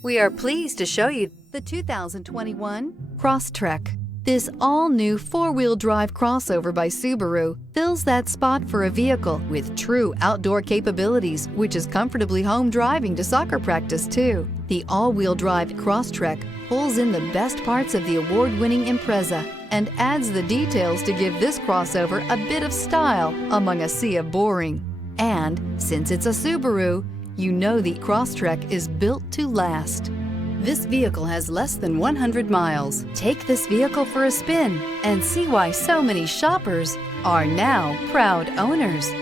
We are pleased to show you the 2021 Crosstrek. This all-new four-wheel drive crossover by Subaru fills that spot for a vehicle with true outdoor capabilities, which is comfortably home driving to soccer practice too. The all-wheel drive Crosstrek pulls in the best parts of the award-winning Impreza and adds the details to give this crossover a bit of style among a sea of boring. And since it's a Subaru, you know the Crosstrek is built to last. This vehicle has less than 100 miles. Take this vehicle for a spin and see why so many shoppers are now proud owners.